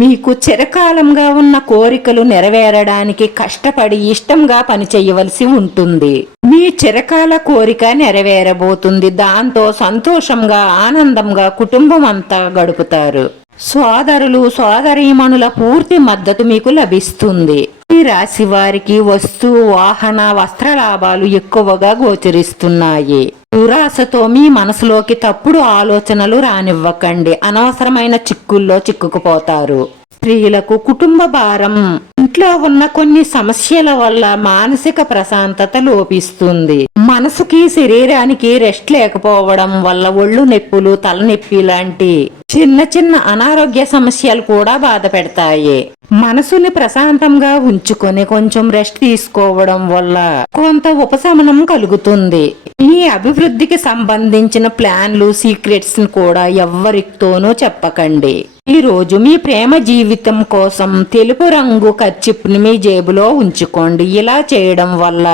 మీకు చిరకాలంగా ఉన్న కోరికలు నెరవేరడానికి కష్టపడి ఇష్టంగా పనిచేయవలసి ఉంటుంది. మీ చిరకాల కోరిక నెరవేరబోతుంది. దాంతో సంతోషంగా ఆనందంగా కుటుంబం అంతా గడుపుతారు. సోదరులు సోదరీమణుల పూర్తి మద్దతు మీకు లభిస్తుంది. ఈ రాశి వారికి వస్తు వాహన వస్త్ర లాభాలు ఎక్కువగా గోచరిస్తున్నాయి. దురాశతో మీ మనసులోకి తప్పుడు ఆలోచనలు రానివ్వకండి. అనవసరమైన చిక్కుల్లో చిక్కుకుపోతారు. స్త్రీలకు కుటుంబ భారం. ఇంట్లో ఉన్న కొన్ని సమస్యల వల్ల మానసిక ప్రశాంతత లోపిస్తుంది. మనసుకి శరీరానికి రెస్ట్ లేకపోవడం వల్ల ఒళ్ళు నొప్పులు తలనొప్పి లాంటి చిన్న చిన్న అనారోగ్య సమస్యలు కూడా బాధ పెడతాయి. మనసుని ప్రశాంతంగా ఉంచుకొని కొంచెం రెస్ట్ తీసుకోవడం వల్ల కొంత ఉపశమనం కలుగుతుంది. ఈ అభివృద్ధికి సంబంధించిన ప్లాన్లు సీక్రెట్స్ కూడా ఎవరితోనూ చెప్పకండి. ఈ రోజు మీ ప్రేమ జీవితం కోసం తెలుపు రంగు కచ్చిప్ని మీ జేబులో ఉంచుకోండి. ఇలా చేయడం వల్ల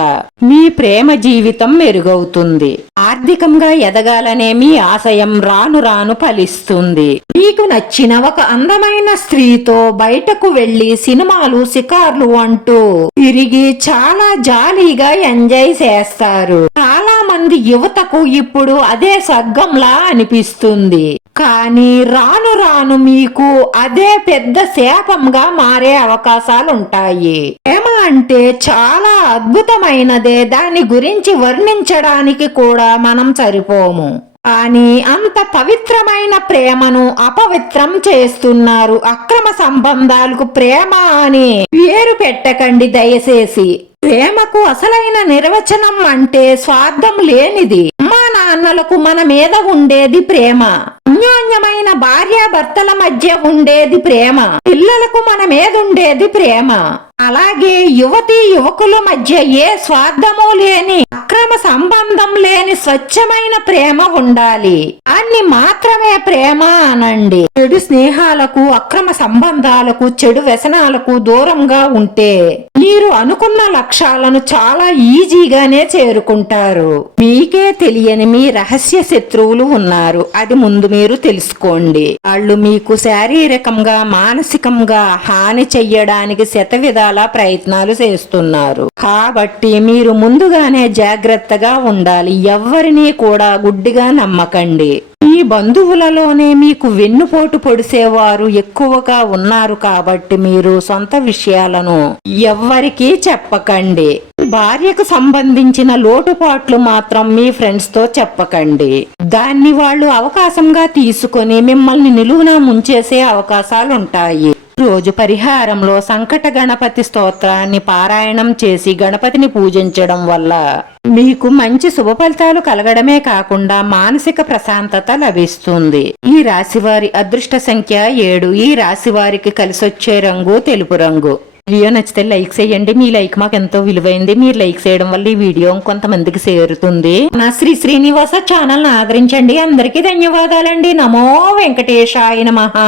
మీ ప్రేమ జీవితం మెరుగవుతుంది. ఆర్థికంగా ఎదగాలనే మీ ఆశయం రాను రాను ఫలిస్తుంది. మీకు నచ్చిన ఒక అందమైన స్త్రీతో బయటకు వెళ్ళి సినిమాలు షికార్లు అంటూ తిరిగి చాలా జాలీగా ఎంజాయ్ చేస్తారు. చాలా మంది యువతకు ఇప్పుడు అదే సగ్గంలా అనిపిస్తుంది. కానీ రాను రాను మీకు అదే పెద్ద శాపంగా మారే అవకాశాలుంటాయి. ప్రేమ అంటే చాలా అద్భుతమైనదే. దాని గురించి వర్ణించడానికి కూడా మనం సరిపోము. కానీ అంత పవిత్రమైన ప్రేమను అపవిత్రం చేస్తున్నారు. అక్రమ సంబంధాలకు ప్రేమ అని పేరు పెట్టకండి దయచేసి. ప్రేమకు అసలైన నిర్వచనం అంటే స్వార్థం లేనిది. మా నాన్నలకు మన మీద ఉండేది ప్రేమ. అన్యోన్యమైన భార్యాభర్తల మధ్య ఉండేది ప్రేమ. పిల్లలకు మన మీద ఉండేది ప్రేమ. అలాగే యువతి యువకుల మధ్య ఏ స్వార్థము లేని అక్రమ సంబంధం లేని స్వచ్ఛమైన ప్రేమ ఉండాలి. అన్ని మాత్రమే ప్రేమ అనండి. చెడు స్నేహాలకు అక్రమ సంబంధాలకు చెడు వ్యసనాలకు దూరంగా ఉంటే మీరు అనుకున్న లక్ష్యాలను చాలా ఈజీగానే చేరుకుంటారు. మీకే తెలియని మీ రహస్య శత్రువులు ఉన్నారు. అది ముందు మీరు తెలుసుకోండి. వాళ్ళు మీకు శారీరకంగా మానసికంగా హాని చెయ్యడానికి శత విధాల ప్రయత్నాలు చేస్తున్నారు. కాబట్టి మీరు ముందుగానే జాగ్రత్తగా ఉండాలి. ఎవ్వరినీ కూడా గుడ్డిగా నమ్మకండి. మీ బంధువులలోనే మీకు వెన్నుపోటు పొడిసేవారు ఎక్కువగా ఉన్నారు కాబట్టి మీరు సొంత విషయాలను ఎవ్వరికీ చెప్పకండి. భార్యకు సంబంధించిన లోటుపాట్లు మాత్రం మీ ఫ్రెండ్స్తో చెప్పకండి. దాన్ని వాళ్ళు అవకాశంగా తీసుకొని మిమ్మల్ని నిలువున ముంచేసే అవకాశాలుంటాయి. రోజు పరిహారంలో సంకట గణపతి స్తోత్రాన్ని పారాయణం చేసి గణపతిని పూజించడం వల్ల మీకు మంచి శుభ ఫలితాలు కలగడమే కాకుండా మానసిక ప్రశాంతత లభిస్తుంది. ఈ రాశివారి అదృష్ట సంఖ్య ఏడు. ఈ రాశి వారికి కలిసొచ్చే రంగు తెలుపు రంగు. వీడియో నచ్చితే లైక్ చేయండి. మీ లైక్ మాకు ఎంతో విలువైంది. మీరు లైక్ చేయడం వల్ల ఈ వీడియో కొంతమందికి చేరుతుంది. నా శ్రీ శ్రీనివాస ఛానల్ ఆదరించండి. అందరికీ ధన్యవాదాలండి. నమో వెంకటేశాయ నమః.